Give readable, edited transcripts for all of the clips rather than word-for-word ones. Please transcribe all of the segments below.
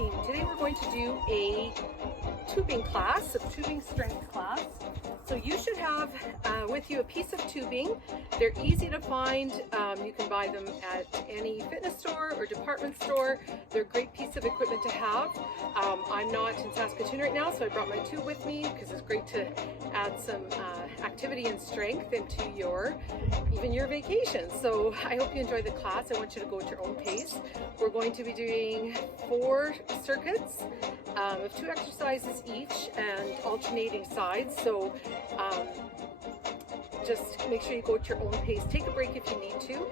team. Today we're going to do a tubing class, a tubing strength class. So you should have with you a piece of tubing. They're easy to find. You can buy them at any fitness store or department store. They're a great piece of equipment to have. I'm not in Saskatoon right now, so I brought my tube with me because it's great to add some activity and strength into even your vacation. So I hope you enjoy the class. I want you to go at your own pace. We're going to be doing 4 circuits of 2 exercises each and alternating sides. So just make sure you go at your own pace. Take a break if you need to.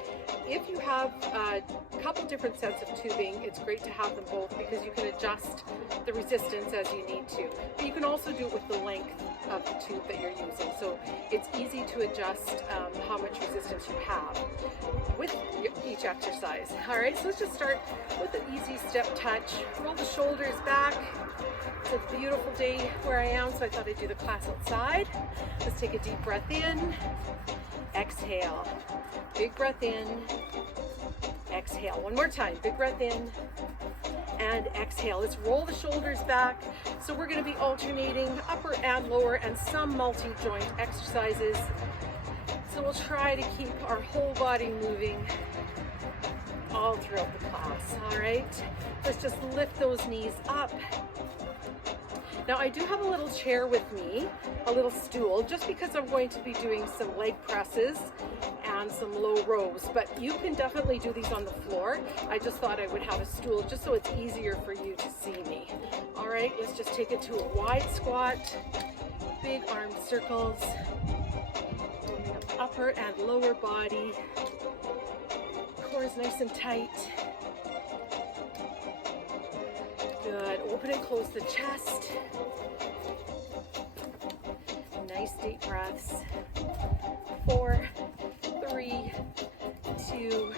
If you have a couple different sets of tubing, it's great to have them both because you can adjust the resistance as you need to. But you can also do it with the length of the tube that you're using. So it's easy to adjust how much resistance you have with each exercise. All right, so let's just start with an easy step touch. Roll the shoulders back. It's a beautiful day where I am, so I thought I'd do the class outside. Let's take a deep breath in, exhale. Big breath in, exhale. One more time, big breath in and exhale. Let's roll the shoulders back. So we're going to be alternating upper and lower and some multi-joint exercises. So we'll try to keep our whole body moving all throughout the class. All right, let's just lift those knees up. Now I do have a little chair with me, a little stool, just because I'm going to be doing some leg presses and some low rows, but you can definitely do these on the floor. I just thought I would have a stool just so it's easier for you to see me. All right, let's just take it to a wide squat, big arm circles, upper and lower body, core is nice and tight. Good. Open and close the chest. Nice deep breaths. 4, 3, 2,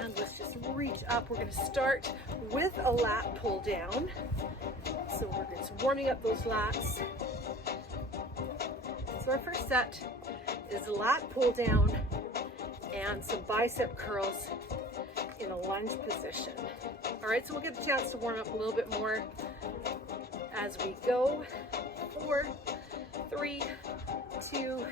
and let's just reach up. We're going to start with a lat pull down. So we're just warming up those lats. So our first set is a lat pull down and some bicep curls in a lunge position. All right, so we'll get a chance to warm up a little bit more as we go. 4, 3, 2,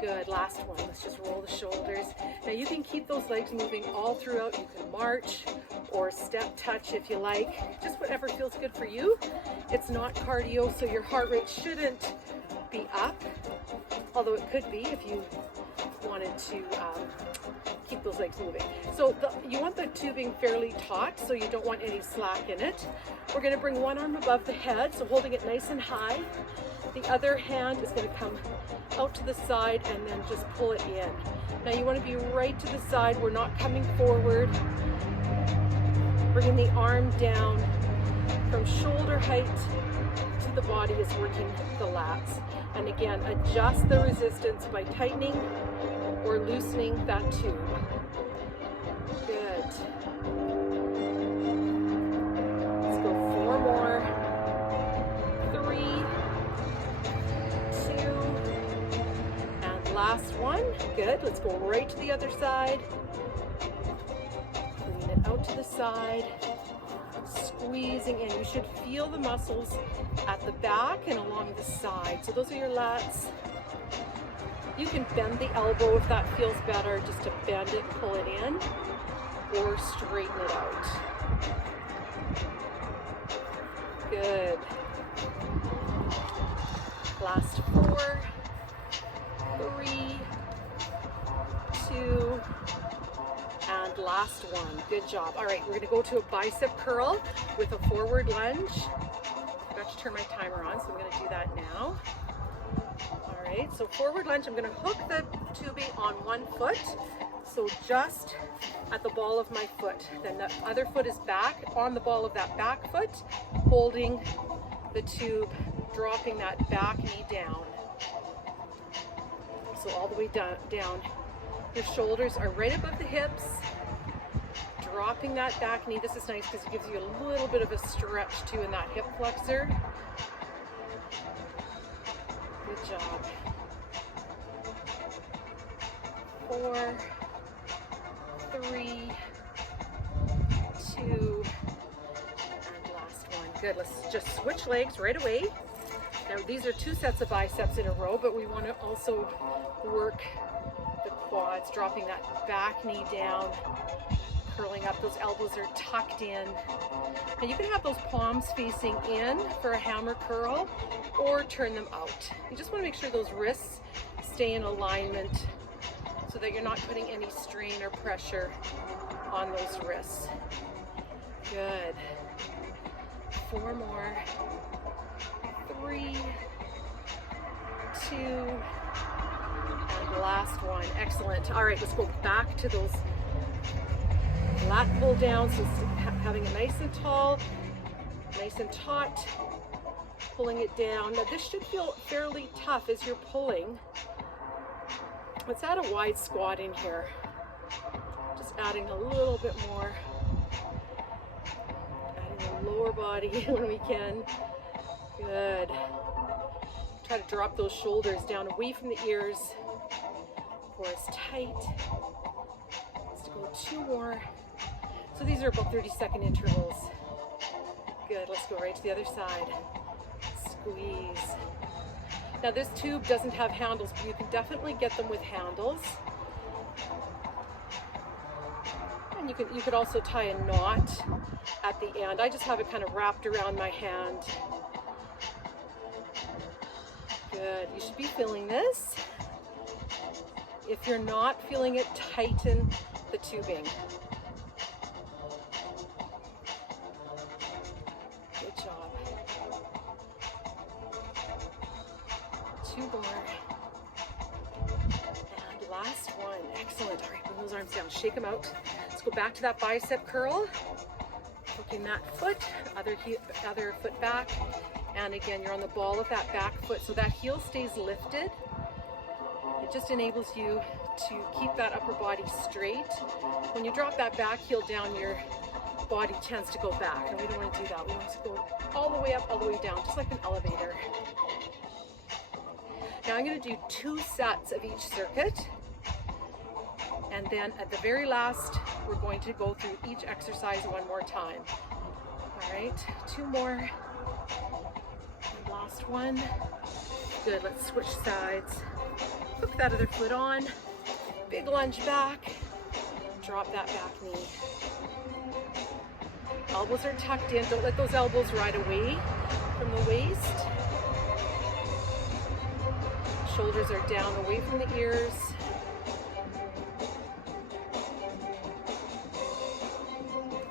good. Last one. Let's just roll the shoulders. Now you can keep those legs moving all throughout. You can march or step touch if you like, just whatever feels good for you. It's not cardio, so your heart rate shouldn't be up, although it could be if you wanted to keep those legs moving. So you want the tubing fairly taut, so you don't want any slack in it. We're going to bring one arm above the head, so holding it nice and high. The other hand is going to come out to the side and then just pull it in. Now you want to be right to the side. We're not coming forward. Bringing the arm down from shoulder height to the body is working the lats. And again, adjust the resistance by tightening or loosening that tube. Good. Let's go 4 more. 3, 2, and last one. Good. Let's go right to the other side. Bring it out to the side. Squeezing in. You should feel the muscles at the back and along the side. So those are your lats. You can bend the elbow if that feels better, just to bend it, pull it in, or straighten it out. Good. Last 4, 3, 2, and last one. Good job. All right, we're going to go to a bicep curl with a forward lunge. I forgot to turn my timer on, so I'm going to do that now. All right, so forward lunge, I'm going to hook the tubing on one foot, so just at the ball of my foot. Then the other foot is back on the ball of that back foot, holding the tube, dropping that back knee down. So all the way down. Your shoulders are right above the hips, dropping that back knee. This is nice because it gives you a little bit of a stretch too in that hip flexor. Good job. 4, 3, 2, and last Good, let's just switch legs right away. Now these are 2 sets of biceps in a row, but we want to also work the quads, dropping that back knee down, curling up. Those elbows are tucked in. And you can have those palms facing in for a hammer curl or turn them out. You just want to make sure those wrists stay in alignment so that you're not putting any strain or pressure on those wrists. Good. 4 more. 3, 2, and last one. Excellent. All right, let's go back to those lat pull down. So having it nice and tall, nice and taut, pulling it down. Now this should feel fairly tough as you're pulling. Let's add a wide squat in here. Just adding a little bit more. Adding the lower body when we can. Good. Try to drop those shoulders down away from the ears. Core is tight. Let's go 2 more. So these are about 30-second intervals. Good, let's go right to the other side. Squeeze. Now this tube doesn't have handles, but you can definitely get them with handles. And you could also tie a knot at the end. I just have it kind of wrapped around my hand. Good, you should be feeling this. If you're not feeling it, tighten the tubing. Good job. 2 more. And last one. Excellent. All right, bring those arms down. Shake them out. Let's go back to that bicep curl. Hooking that foot, other foot back. And again, you're on the ball of that back foot, so that heel stays lifted. It just enables you to keep that upper body straight. When you drop that back heel down, your body tends to go back, and we don't want to do that. We want to go all the way up, all the way down, just like an elevator. Now I'm going to do 2 sets of each circuit, and then at the very last, we're going to go through each exercise 1 more time. All right, 2 more. Last one. Good, let's switch sides. Hook that other foot on. Big lunge back. Drop that back knee. Elbows are tucked in. Don't let those elbows ride away from the waist. Shoulders are down away from the ears.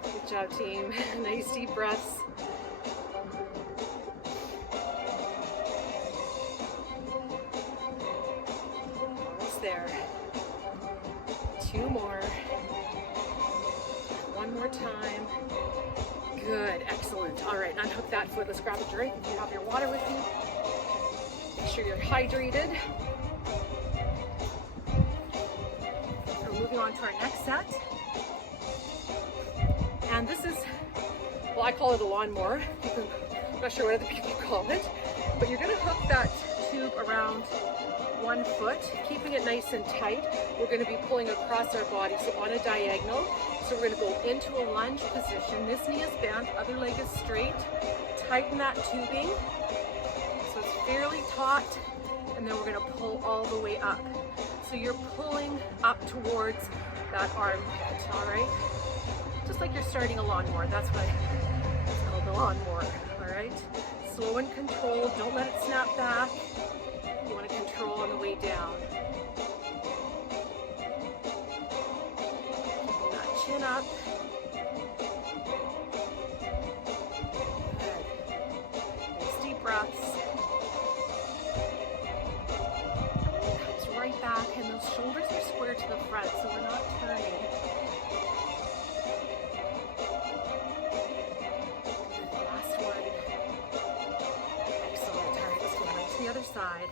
Good job, team. Nice deep breaths. There. 2 more. 1 more time. Good, excellent. All right, unhook that foot. Let's grab a drink. If you have your water with you, make sure you're hydrated. We're moving on to our next set. And this is, well, I call it a lawnmower. I'm not sure what other people call it, but you're gonna hook that tube around 1 foot, keeping it nice and tight. We're going to be pulling across our body, so on a diagonal. So we're going to go into a lunge position. This knee is bent, other leg is straight. Tighten that tubing so it's fairly taut, and then we're going to pull all the way up. So you're pulling up towards that armpit, all right? Just like you're starting a lawnmower. That's why it's called a lawnmower, all right? Slow and controlled. Don't let it snap back. You want to control on the way down. Keeping that chin up. Good. Nice deep breaths. Comes right back, and those shoulders are square to the front, so we're not turning. Last one. Excellent. All right, let's go right to the other side.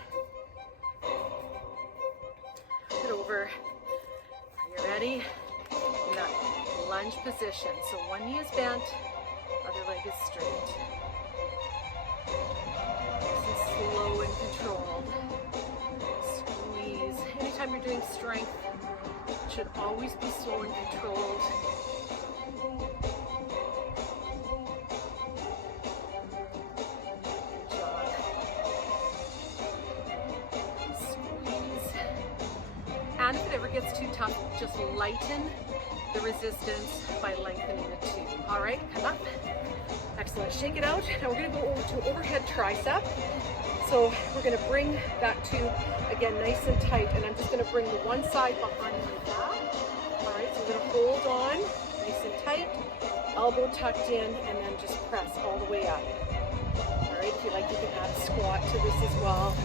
It over. Are you ready? In that lunge position. So one knee is bent, other leg is straight. Nice and slow and controlled. Squeeze. Anytime you're doing strength, it should always be slow and controlled. it gets too tough, just lighten the resistance by lengthening the tube. All right, come up. Excellent. Shake it out. Now we're going to go over to overhead tricep. So we're going to bring that tube again nice and tight, and I'm just going to bring the one side behind my back. All right, so we're going to hold on nice and tight, elbow tucked in, and then just press all the way up. All right, if you like, you can add a squat to this as well.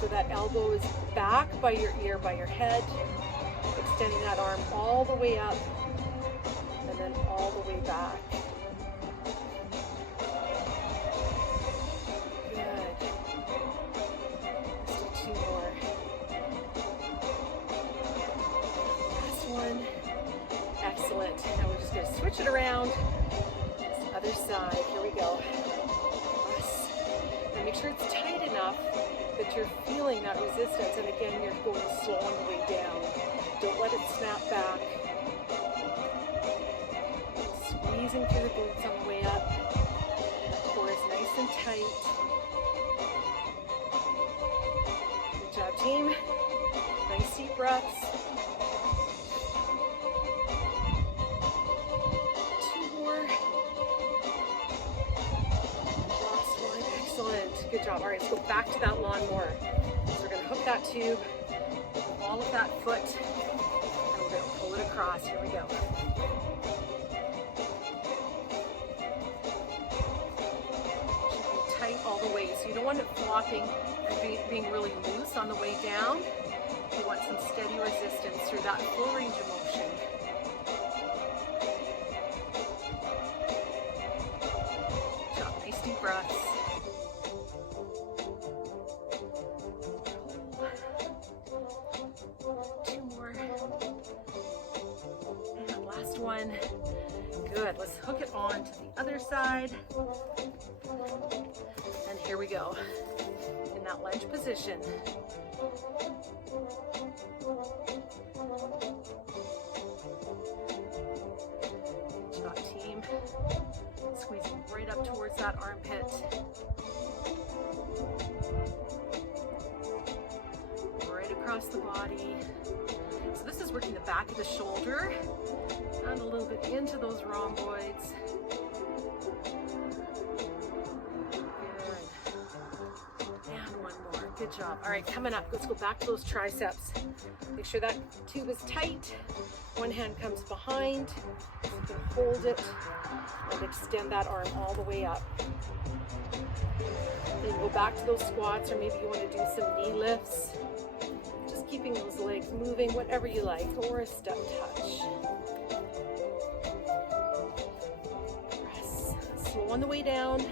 So that elbow is back by your ear, by your head, extending that arm all the way up, and then all the way back. Good. Let's do two more. Last one. Excellent. Now we're just going to switch it around. This other side. Here we go. Yes. And make sure it's tight enough that you're feeling that resistance. And again, you're going slow on the way down. Don't let it snap back. Squeezing through the glutes on the way up. The core is nice and tight. Good job, team. Nice deep breaths. Two more. Last one. Excellent. Good job. All right, let's go back to that lawnmower. So we're going to hook that tube, all of that foot, and we're going to pull it across. Here we go. All the way, so you don't want it flopping and being really loose on the way down. You want some steady resistance through that full range of motion. Good job. Nice deep breaths. Two more. And last one. Good. Let's hook it on to the other side. And here we go, in that lunge position. Good job, team. Squeezing right up towards that armpit. Right across the body. So this is working the back of the shoulder and a little bit into those rhomboids. Good job. All right, coming up, let's go back to those triceps. Make sure that tube is tight. One hand comes behind. You can hold it and extend that arm all the way up. Then go back to those squats, or maybe you want to do some knee lifts. Just keeping those legs moving, whatever you like, or a step touch. Press. Slow on the way down,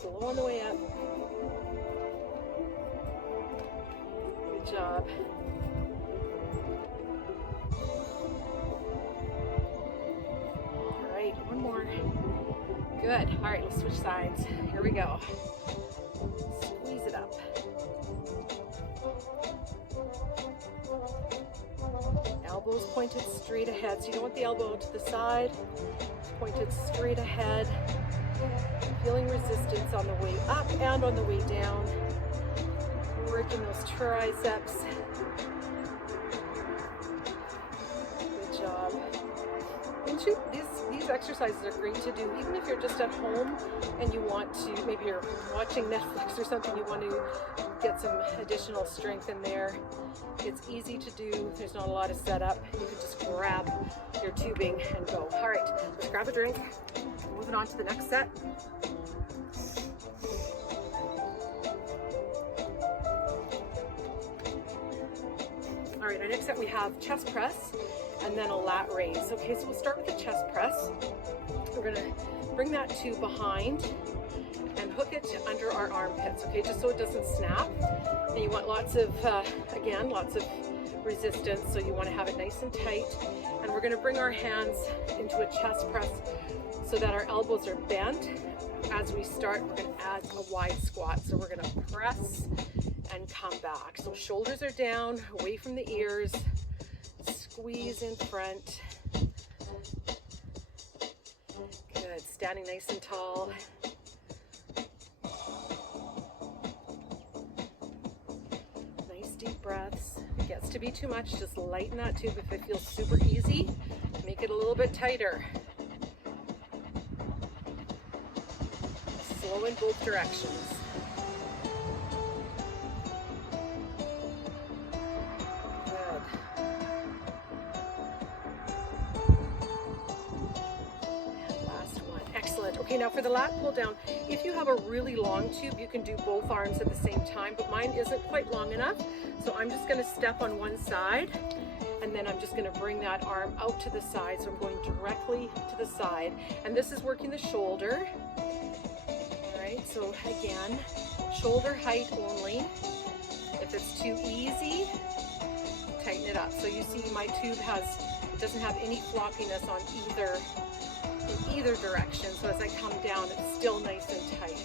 slow on the way up. Job. All right, one more. Good. All right, let's switch sides. Here we go. Squeeze it up. Elbows pointed straight ahead. So you don't want the elbow to the side. It's pointed straight ahead. Feeling resistance on the way up and on the way down. Working those triceps. Good job. These exercises are great to do even if you're just at home and you want to, maybe you're watching Netflix or something, you want to get some additional strength in there. It's easy to do. There's not a lot of setup. You can just grab your tubing and go. All right, let's grab a drink. Moving on to the next set. All right, our next set we have chest press and then a lat raise. Okay, so we'll start with the chest press. We're gonna bring that tube behind and hook it under our armpits, okay, just so it doesn't snap. And you want lots of, again, lots of resistance, so you wanna have it nice and tight. And we're gonna bring our hands into a chest press so that our elbows are bent. As we start, we're gonna add a wide squat. So we're gonna press and come back. So shoulders are down, away from the ears, squeeze in front. Good, standing nice and tall. Nice deep gets to be too much, just lighten that tube. If it feels super easy, make it a little bit tighter. Slow in both directions. Good. And last one. Excellent. Okay, now for the lat pull down, if you have a really long tube, you can do both arms at the same time, but mine isn't quite long enough. So I'm just going to step on one side, and then I'm just going to bring that arm out to the side. So I'm going directly to the side, and this is working the shoulder. All right, so again, shoulder height only. If it's too easy, tighten it up. So you see my tube it doesn't have any floppiness on in either direction. So as I come down, it's still nice and tight.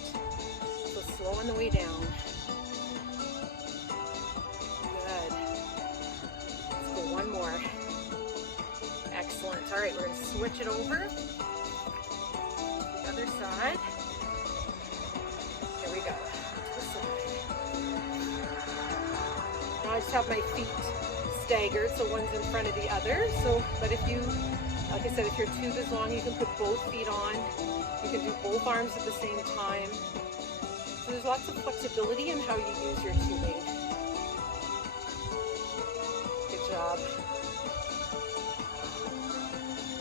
So slow on the way down. One more. Excellent. All right, we're going to switch it over. The other side. Here we go. To the side. Now I just have my feet staggered, so one's in front of the other. So, but if you, like I said, if your tube is long, you can put both feet on. You can do both arms at the same time. So there's lots of flexibility in how you use your tubing. Job.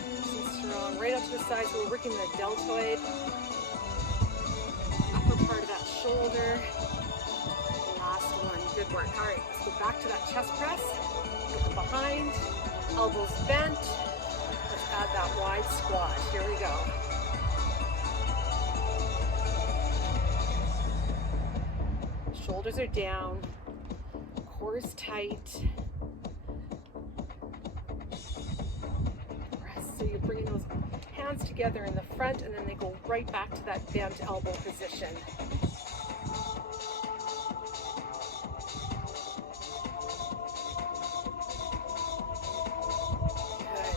Nice and strong. Right up to the side, so we're working the deltoid, upper part of that shoulder. Last one. Good work. All right, let's go back to that chest press. Look behind, elbows bent. Let's add that wide squat. Here we go. Shoulders are down, core is tight. So you're bringing those hands together in the front, and then they go right back to that bent elbow position. Good.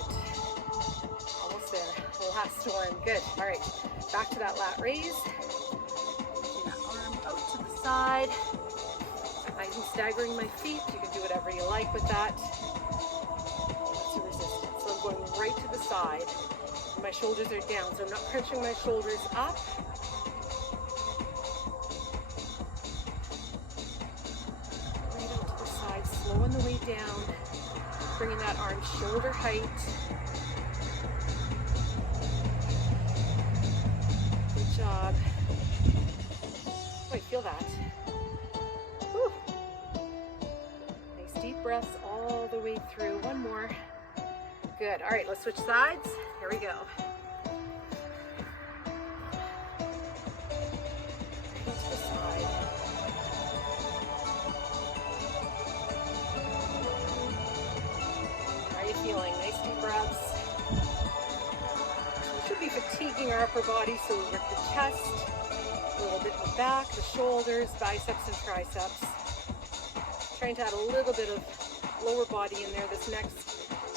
Almost there. Last one. Good. All right. Back to that lat raise. Taking that arm out to the side. I'm staggering my feet. You can do whatever you like with that. Going right to the side. My shoulders are down, so I'm not crunching my shoulders up. Right out to the side, slow on the way down. Bringing that arm shoulder height. Good job. Oh, I feel that. Whew. Nice deep breaths all the way through. One more. Good. All right, let's switch sides. Here we go. To the side. How are you feeling? Nice deep breaths. We should be fatiguing our upper body, so we work the chest, a little bit the back, the shoulders, biceps and triceps. Trying to add a little bit of lower body in there.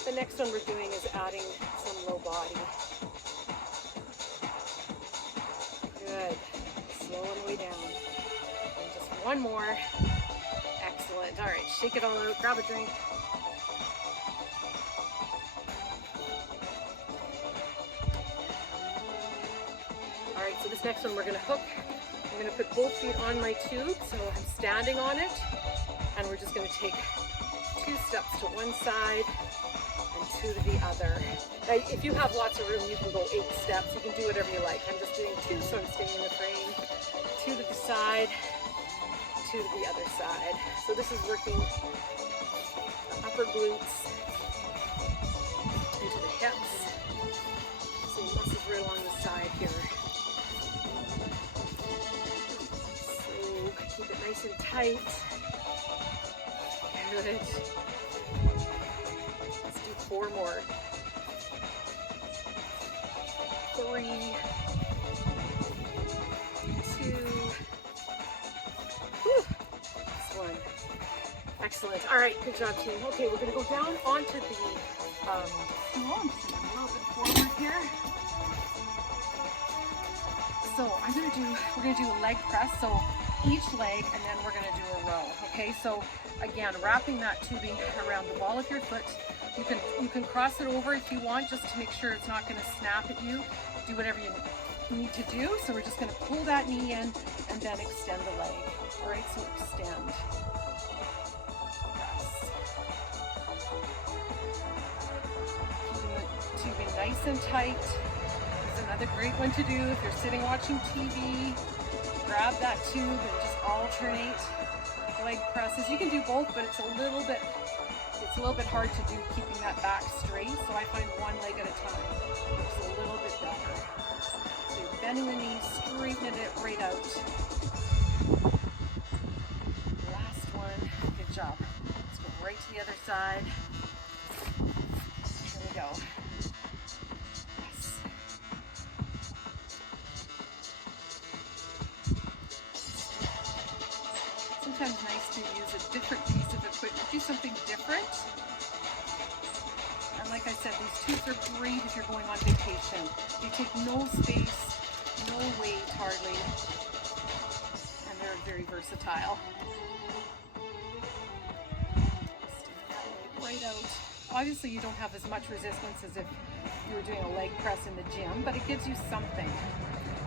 The next one we're doing is adding some low body. Good. Slow on the way down. And just one more. Excellent. All right, shake it all out. Grab a drink. All right, so this next one we're going to hook. I'm going to put both feet on my tube, so I'm standing on it. And we're just going to take 2 steps to one side and 2 to the other. Now, if you have lots of room, you can go 8 steps. You can do whatever you like. I'm just doing 2, so I'm staying in the frame. 2 to the side, 2 to the other side. So this is working the upper glutes into the hips. So muscles right along the side here. So keep it nice and tight. Good. Let's do 4 more. 3, 2. Whew. This one. Excellent. All right, good job, team. Okay, we're going to go down onto the I'm just a little bit forward here. So we're going to do a leg press. So each leg, and then we're gonna do a row, okay? So again, wrapping that tubing around the ball of your foot. You can cross it over if you want, just to make sure it's not gonna snap at you. Do whatever you need to do. So we're just gonna pull that knee in and then extend the leg. All right, so extend. Press. Keeping the tubing nice and tight. This is another great one to do if you're sitting watching TV. Grab that tube and just alternate leg presses. You can do both, but it's a little bit hard to do keeping that back straight. So I find one leg at a time. It's a little bit better. So you're bending the knee, straightening it right out. Last one. Good job. Let's go right to the other side. Here we go. Yes. Sometimes nice to use a different piece of equipment. Do something different. And like I said, these tubes are great if you're going on vacation. They take no space, no weight hardly, and they're very versatile. Stick that leg right out. Obviously you don't have as much resistance as if you were doing a leg press in the gym, but it gives you something.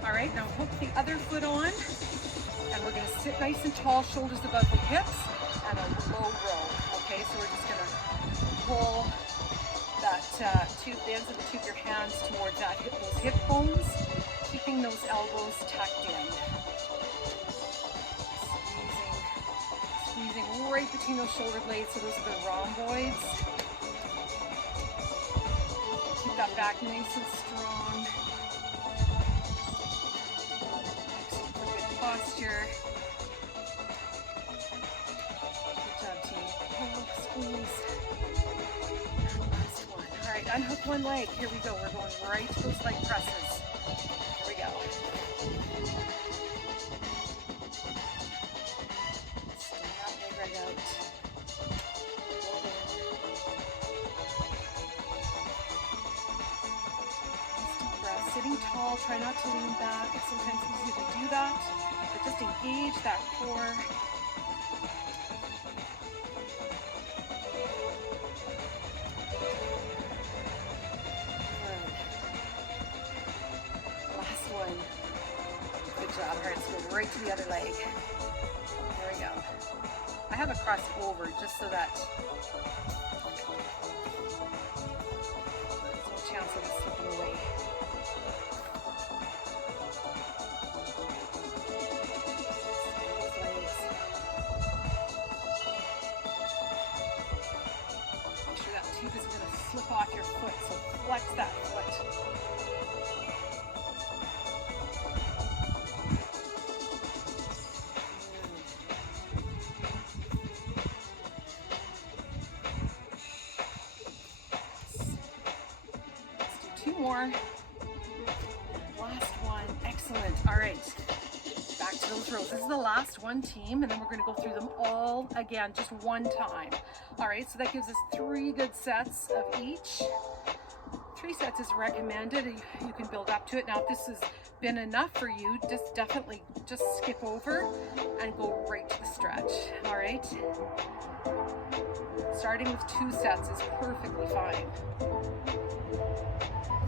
All right, now hook the other foot on, and we're gonna sit nice and tall, shoulders above the hips, and a low row. Okay, so we're just gonna pull that tube, the ends of the tube, your hands towards those hip bones, keeping those elbows tucked in. Squeezing right between those shoulder blades, so those are the rhomboids. Keep that back nice and strong. Excellent for good posture. Good job, team. Pull, squeeze. Unhook one leg. Here we go. We're going right to those leg presses. Here we go. Extend that leg right out. Nice deep breath. Sitting tall. Try not to lean back. It's sometimes easy to do that, but just engage that core. All right, let's go right to the other leg. There we go. I have a cross over just so that there's no chance of it slipping away. Make sure that tube isn't going to slip off your foot, so flex that foot. More. Last one. Excellent. All right. Back to those rows. This is the last one, team, and then we're going to go through them all again, just one time. All right. So that gives us 3 good sets of each. 3 sets is recommended. You can build up to it. Now, if this has been enough for you, just definitely just skip over and go right to the stretch. All right. Starting with 2 sets is perfectly fine.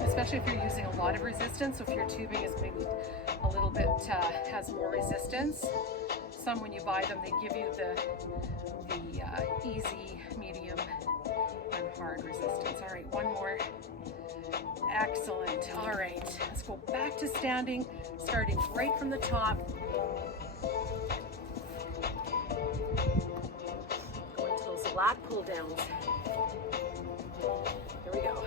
Especially if you're using a lot of resistance. So if your tubing is maybe a little bit, has more resistance. Some, when you buy them, they give you the easy, medium, and hard resistance. All right, one more. Excellent. All right, let's go back to standing, starting right from the top. Going to those lat pull downs. Here we go.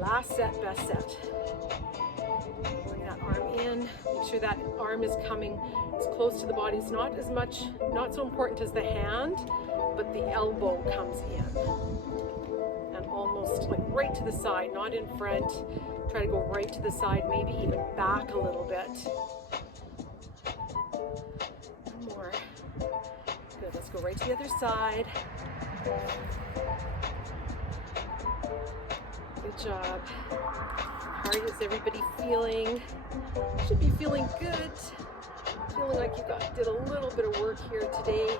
Last set, best set. Bring that arm in. Make sure that arm is coming as close to the body. It's not so important as the hand, but the elbow comes in. And almost like right to the side, not in front. Try to go right to the side, maybe even back a little bit. One more. Good, let's go right to the other side. Good job. How is everybody feeling? Should be feeling good. Feeling like you did a little bit of work here today.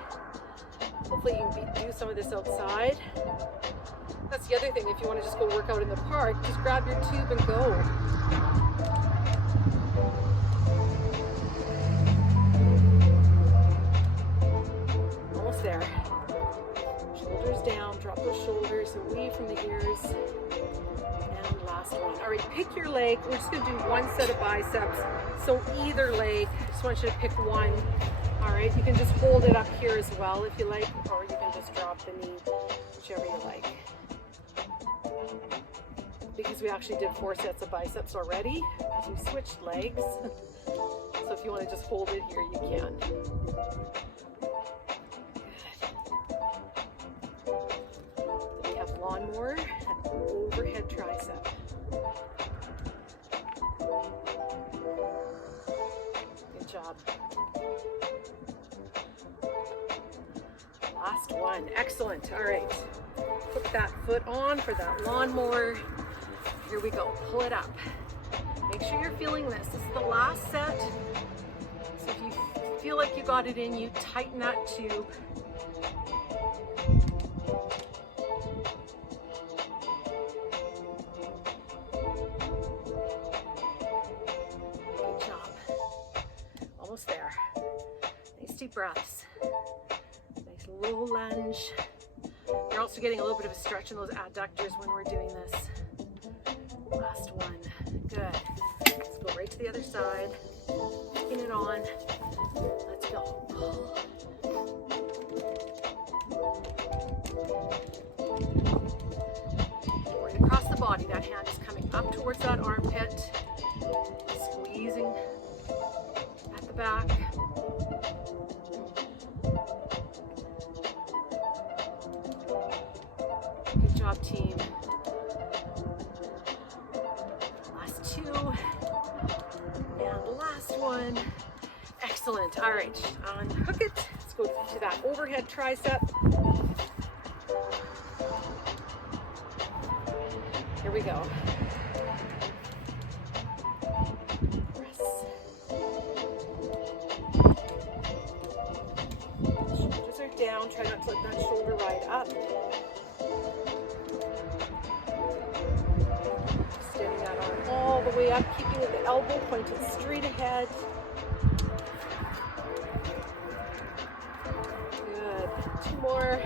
Hopefully you can do some of this outside. That's the other thing. If you want to just go work out in the park, just grab your tube and go. Almost there. Shoulders down, drop those shoulders away from the ears. And last one. All right, pick your leg. We're just gonna do one set of biceps. So either leg, I just want you to pick one. All right, you can just hold it up here as well if you like, or you can just drop the knee, whichever you like. Because we actually did 4 sets of biceps already, because we switched legs. So if you want to just hold it here, you can. Good. We have lawnmower and overhead tricep. Good job. Last one. Excellent. All right. Put that foot on for that lawnmower. Here we go. Pull it up. Make sure you're feeling this. This is the last set. So if you feel like you got it in you, tighten that tube. Good job. Almost there. Nice deep breaths. Nice low lunge. You're also getting a little bit of a stretch in those adductors when we're doing this. Last one. Good. Let's go right to the other side. Taking it on. Let's go. Right across the body. That hand is coming up towards that armpit. Squeezing at the back. Good job, team. Last 2. And last one. Excellent. All right, unhook it. Let's go to that overhead tricep. Here we go. Press. Shoulders are down. Try not to let that shoulder ride up. Steady that arm all the way up, keeping the elbow pointed straight ahead. Good. 2 more.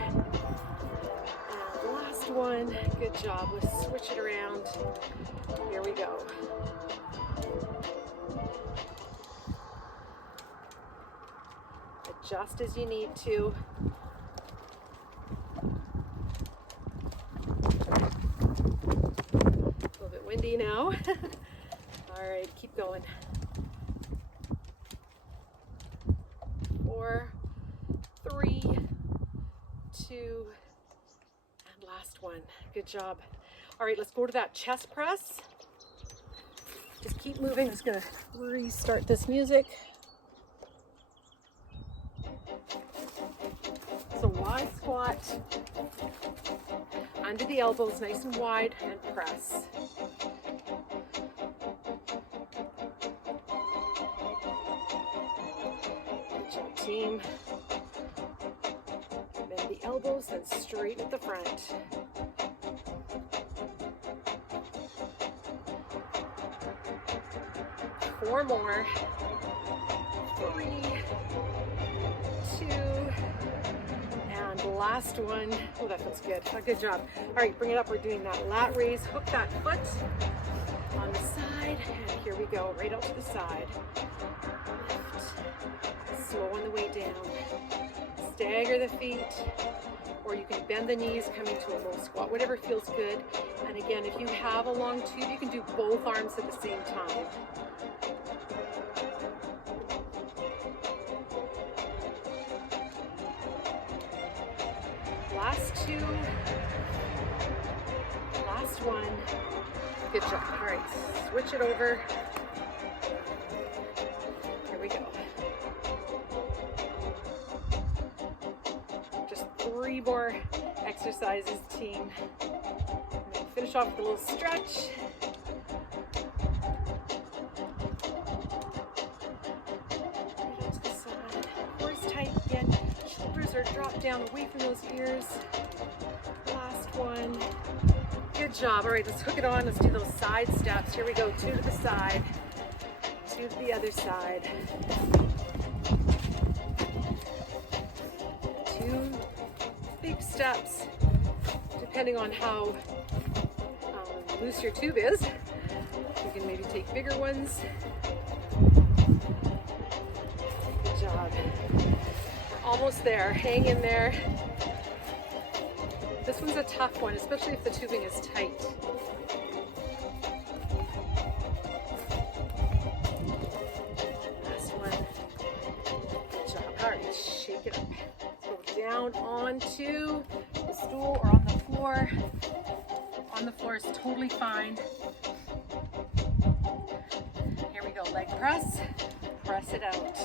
And last one. Good job. Let's switch it around. Here we go. Adjust as you need to. Windy now. All right, keep going. 4, 3, 2, and last one. Good job. All right, let's go to that chest press. Just keep moving. I'm just gonna restart this music. So Y squat. Under the elbows, nice and wide, and press. Good job, team. Bend the elbows, then straight at the front. Four more. 3, 2, and last one. Oh, that feels good. Oh, good job. All right, bring it up. We're doing that lat raise. Hook that foot on the side. And here we go, right out to the side. Lift. Slow on the way down. Stagger the feet. Or you can bend the knees, coming to a low squat, whatever feels good. And again, if you have a long tube, you can do both arms at the same time. Last 2. Last one. Good job. All right, switch it over. Here we go. Just 3 more exercises, team. finish off with a little stretch. Core is tight again. Shoulders are dropped down away from those ears. Last one. Good job. All right, let's hook it on. Let's do those side steps. Here we go. 2 to the side, 2 to the other side. 2 big steps, depending on how loose your tube is. You can maybe take bigger ones. Good job. We're almost there. Hang in there. This one's a tough one, especially if the tubing is tight. Last one. Good job. All right, shake it up. Let's go down onto the stool or on the floor. On the floor is totally fine. Here we go, leg press. Press it out.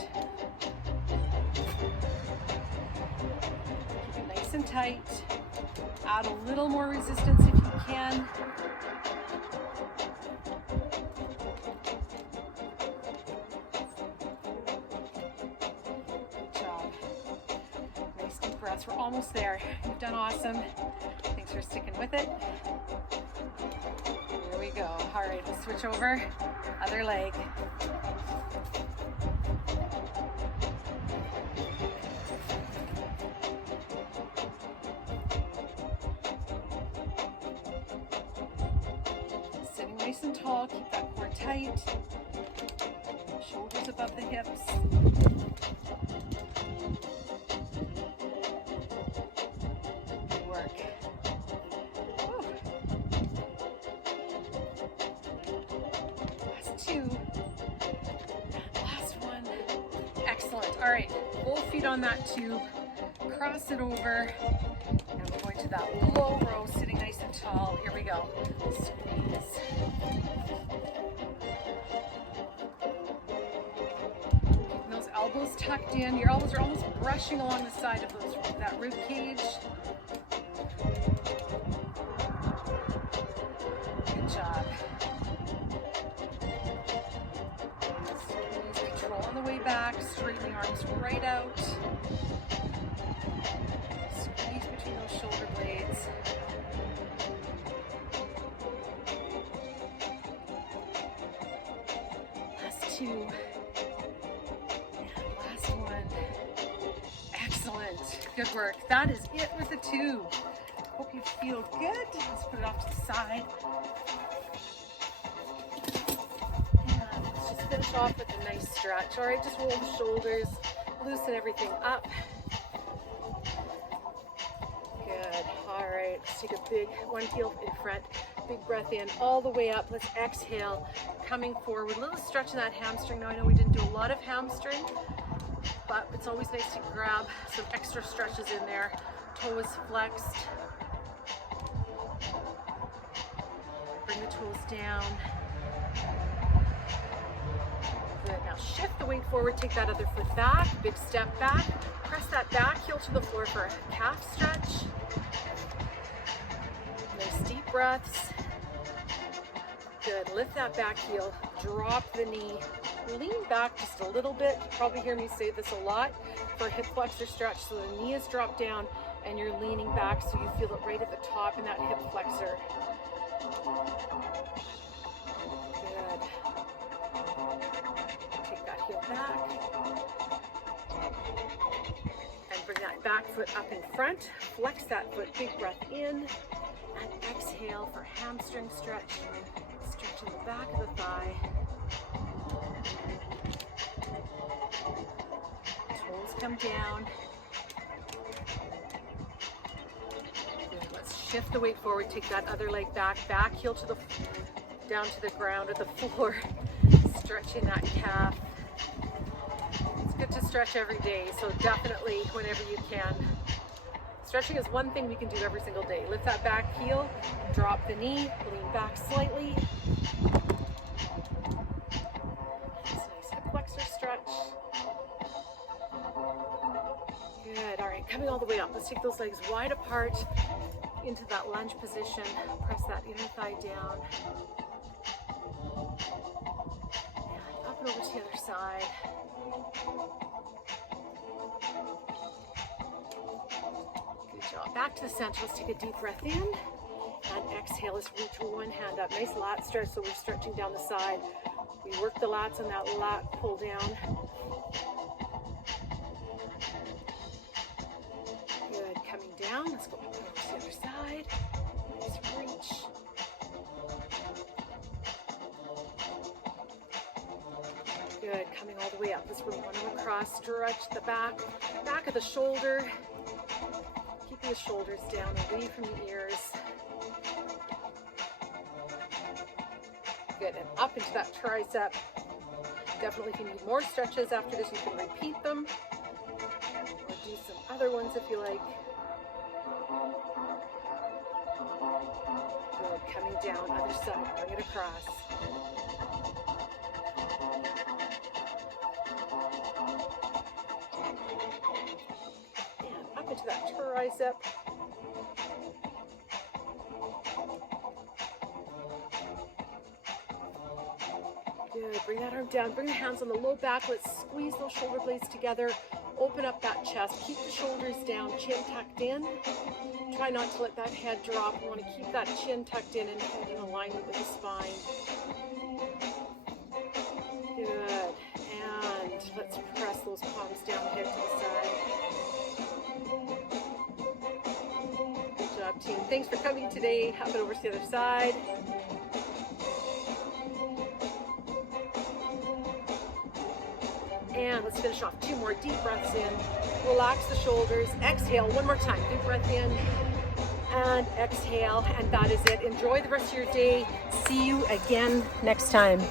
Keep it nice and tight. Add a little more resistance if you can. Good job. Nice deep breaths. We're almost there. You've done awesome. Thanks for sticking with it. Here we go. All right, we'll switch over. Other leg. Sitting nice and tall. Keep that core tight. Shoulders above the hips. Good work. Whew. Last 2. Last one. Excellent. All right, both feet on that tube. Cross it over. And we're going to that low row, sitting nice and tall. Here we go. Squeeze. Keeping those elbows tucked in. Your elbows are almost brushing along the side of that rib cage. Good job. Squeeze. Control on the way back. Straighten the arms right out. Squeeze between those shoulder blades. Last 2. And last one. Excellent. Good work. That is it with the tube. Hope you feel good. Let's put it off to the side. And let's just finish off with a nice stretch. All right, just roll the shoulders, loosen everything up. Good. All right, let's take a big one heel in front. Big breath in all the way up. Let's exhale, coming forward. A little stretch in that hamstring. Now I know we didn't do a lot of hamstring, but it's always nice to grab some extra stretches in there. Toe is flexed. Bring the toes down. Good. Now shift the weight forward. Take that other foot back. Big step back. Press that back heel to the floor for a calf stretch. Nice deep breaths. Good. Lift that back heel. Drop the knee. Lean back just a little bit. You probably hear me say this a lot for a hip flexor stretch. So the knee is dropped down and you're leaning back so you feel it right at the top in that hip flexor. Good. Take that heel back. And bring that back foot up in front. Flex that foot. Big breath in. And exhale for hamstring stretch. Stretching the back of the thigh. Toes come down. Good. Let's shift the weight forward. Take that other leg back. Back heel to the down to the ground or the floor. Stretching that calf. It's good to stretch every day, so definitely whenever you can. Stretching is one thing we can do every single day. Lift that back heel, drop the knee, lean back slightly. Nice hip flexor stretch. Good. All right, coming all the way up. Let's take those legs wide apart. into that lunge position. Press that inner thigh down. And up and over to the other side. Good job. Back to the center. Let's take a deep breath in. And exhale, let's reach one hand up. Nice lat stretch, so we're stretching down the side. We work the lats on that lat pull down. Good, coming down. Let's go up and over to the other side. Nice reach. Good, coming all the way up. Let's bring one arm across, stretch the back of the shoulder. Keeping the shoulders down, away from the ears. Good, and up into that tricep. Definitely if you need more stretches after this, you can repeat them. Or do some other ones if you like. Good, coming down, other side, bring it across. And up into that tricep. Good, bring that arm down, bring the hands on the low back, let's squeeze those shoulder blades together, open up that chest, keep the shoulders down, chin tucked in. Try not to let that head drop. You want to keep that chin tucked in and head in alignment with the spine. Good, and let's press those palms down, head to the side. Good job, team. Thanks for coming today. Up and over to the other side. And let's finish off. 2 more deep breaths in. Relax the shoulders. Exhale one more time. Deep breath in and exhale. And that is it. Enjoy the rest of your day. See you again next time.